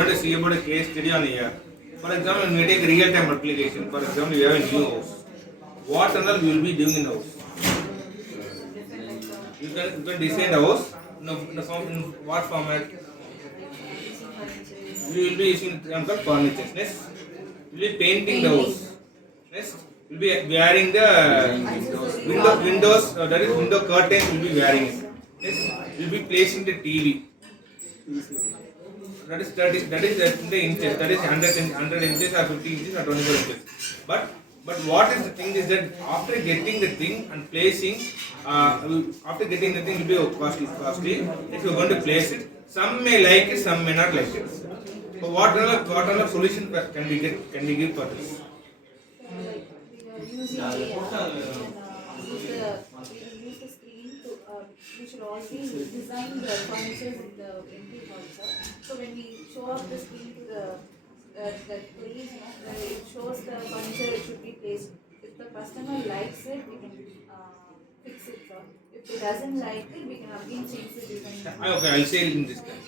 want to see about a case study on AR. For example, when we take real-time application, for example, you have a new house. What and all we will be doing in the house? You can design the house in what format? We will be using term called furniture. Next, we will be painting the house. Next, we will be wearing the windows. That is window curtains. We will be wearing it. Next, we will be placing the TV. That is the inches. That is 100 inches or 50 inches or 24 inches. But what is the thing is that after getting the thing and placing, after getting the thing will be costly. If you are going to place it, some may like it, some may not like it. So what kind of solution can we give for this? We should always design the furniture in the empty also. So when we show up the screen to the place, it shows the furniture it should be placed. If the customer likes it, we can fix it. So if it doesn't like it, we can again change the design. Okay, I'll say it in this way.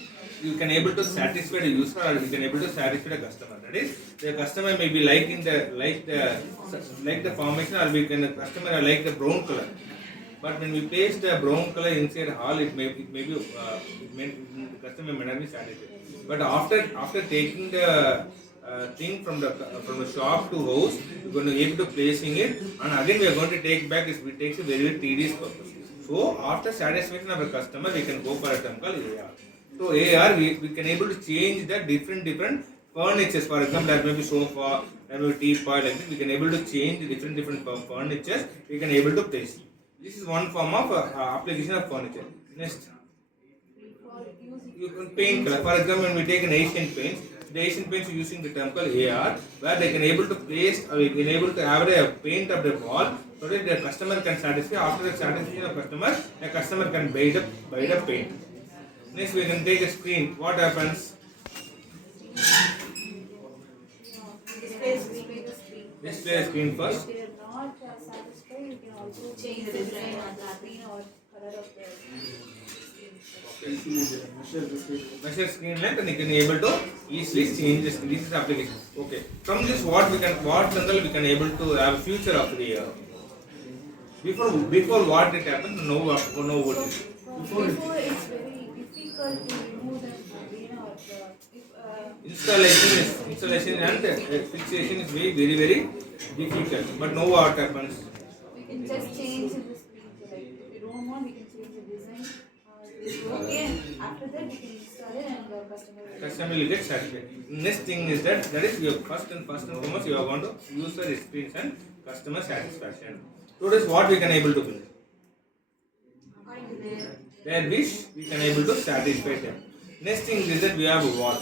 You can able to satisfy the user or you can able to satisfy the customer. That is, the customer may be liking the formation, or the customer like the brown color. But when we place the brown color inside the hall, the customer may not be satisfied. But after taking the thing from the shop to house, we are going to be able to placing it, and again we are going to take back. It takes a very tedious purpose. So after satisfaction of the customer, we can go for a term called AR. So AR, we can able to change the different furnitures. For example, there may be sofa, there may be teapot, like this. We can able to change the different furnitures. We can able to place. This is one form of application of furniture. Next, you can paint color. For example, when we take an Asian paints, the Asian paints are using the term called AR, where they can able to place, or we can able to have a paint of the wall, so that the customer can satisfy. After the satisfaction of the customer can buy the paint. Next, we can take a screen. What happens? Display the screen first. If they are not satisfied, you can also change the design on the screen or color of the screen. Measure screen length, and you can able to easily change this. This is the application. Okay. From this, what we can able to have a future of the before what it happens, no what is. Before it's very difficult to remove the screen or Installation and fixation is very difficult. But now what happens? we can just change the screen. So like if we don't want, we can change the design. Okay, and after that we can install it and the customer will get satisfied. Next thing is that is your first and foremost you are going to user experience and customer satisfaction. So that is what we can able to build. Their wish we can able to satisfy them. Next thing is that we have a wall.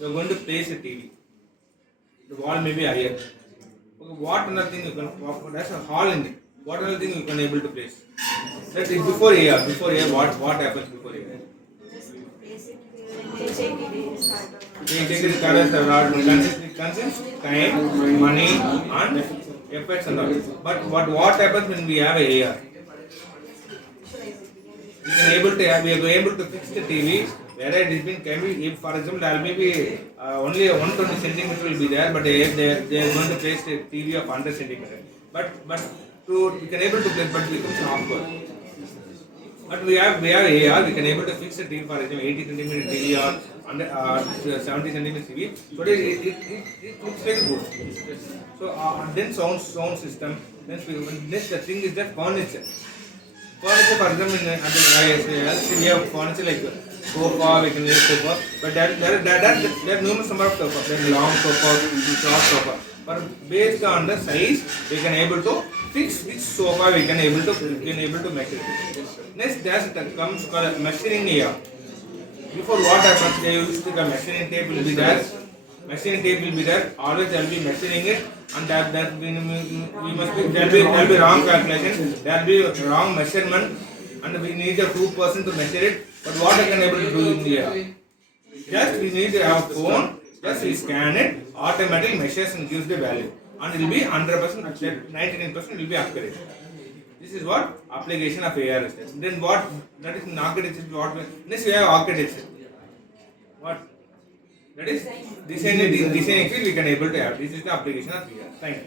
You are going to place a TV. The wall may be higher. Okay, what another thing you can? That's a hall in it. What another thing you can able to place? That is before AR. Before AR, what happens before AR? It consumes time, money, and efforts and all. But what happens when we have a AR? We are able to fix the TV. Where it has been, if for example, there may be only 120 centimeter will be there, but they are going to place a TV of 100 centimeter. But we can able to place, but it becomes awkward. But we have AR, we can able to fix a TV, for example, 80 centimeter TV or 70 centimeter TV. So it looks very good. So then sound system. Next the thing is that furniture. Furniture, for example, we have furniture like sofa, we can use sofa, but there are numerous number of sofa. There is long sofa, short sofa. But based on the size, we can able to fix which sofa we can able to measure it. Next, there comes called measuring here. Before what happens, they used to the measuring tape will be there. Measuring tape will be there. Always they will be measuring it, and there will be wrong calculation. There will be wrong measurement, and we need a 2% to measure it. But what I can able to do in here? Just we need to have a phone. Just we scan it, automatically measures and gives the value, and it will be 100%. 99% will be accurate. This is what application of AR is. Then what that is in architecture. Next we have architecture. What? That is designing field we can able to have. This is the application of VR. Thank you.